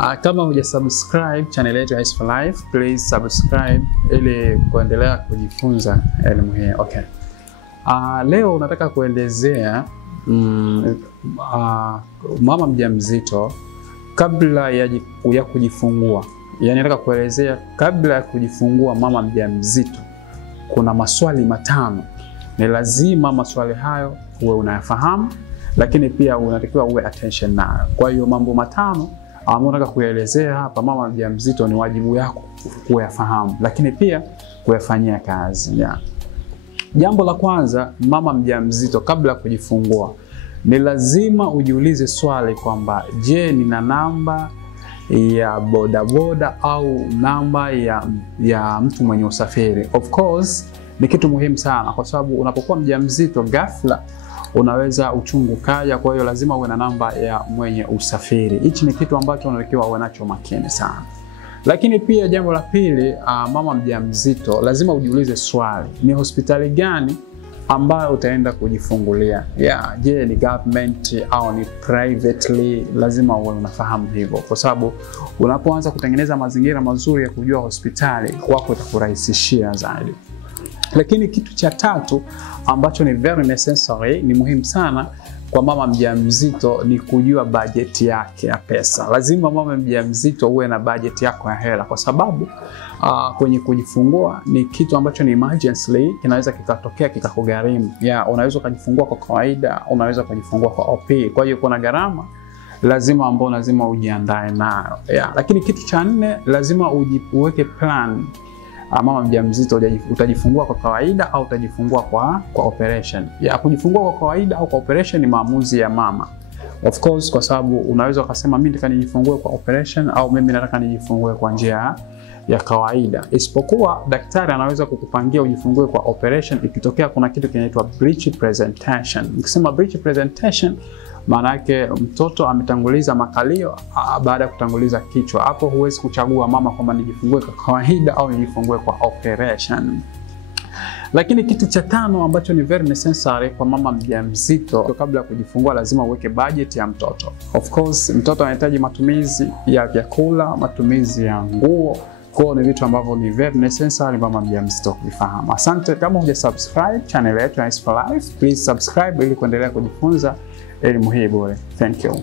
Kama hujasubscribe channel yetu Ice for Life, please subscribe ili kuendelea kujifunza elimu hii. Okay. Leo nataka kuelezea mama mjamzito kabla ya kujifungua. Yaani nataka kuelezea kabla ya kujifungua mama mjamzito kuna maswali matano. Ni lazima maswali hayo uwe unayafahamu, lakini pia unatakiwa uwe attention nayo. Kwa hiyo mambo matano ambayo nataka kuelezea hapa mama mjamzito ni wajibu yako kuyafahamu, lakini pia kuyafanyia kazi. Jambo la kwanza, mama mjamzito kabla ya kujifungua ni lazima ujiulize swali kwamba je, nina namba ya bodaboda au namba ya mtu mwenye usafiri? Of course ni kitu muhimu sana, kwa sababu unapokuwa mjamzito ghafla unaweza uchungu kaja, kwa hiyo lazima uwe na namba ya mwenye usafiri. Hichi ni kitu ambacho unatakiwa uwe nacho makini sana. Lakini pia jambo la pili, mama mjamzito lazima ujiulize swali, ni hospitali gani ambayo utaenda kujifungulia? Je, ni government au ni privately? Lazima uwe unafahamu hivyo, kwa sababu unapoanza kutengeneza mazingira mazuri ya kujua hospitali wako itakurahisishia zaidi. Lakini kitu cha tatu ambacho ni very necessary, ni muhimu sana kwa mama mjamzito, ni kujua budget yake ya pesa. Lazima mama mjamzito uwe na budget yako ya hela, kwa sababu kwenye kujifungua ni kitu ambacho ni emergency, kinaweza kikatokea kikakugharimu. Unaweza kujifungua kwa kawaida, unaweza kujifungua kwa OP. Kwa hiyo kuna gharama lazima ujiandae nayo. Lakini kitu cha nne, lazima uweke plan. Mama mjamzito utajifungua kwa kawaida au utajifungua kwa operation. Kujifungua kwa kawaida au kwa operation ni maamuzi ya mama. Of course, kwa sababu unaweza ukasema mimi nataka nijifungue kwa operation au mimi nataka nijifungue kwa njia ya kawaida. Isipokuwa daktari anaweza kukupangia ujifungue kwa operation ikitokea kuna kitu kinaitwa breech presentation. Nikisema breech presentation, maana yake mtoto ametanguliza makalio baada ya kutanguliza kichwa. Hapo huwezi kuchagua mama kwamba nijifungue kwa kawaida au nijifungue kwa operation. Lakini kitu cha tano ambacho ni very necessary kwa mama mjamzito, kabla ya kujifungua lazima uweke budget ya mtoto. Of course, mtoto anahitaji matumizi ya vyakula, matumizi ya nguo. Kwa ni vitu ambavyo ni very necessary mama mjamzito kufahamu. Asante. Kama hujasubscribe channel yetu Ice for Life, please subscribe ili kuendelea kujifunza elimu hii bure. Thank you.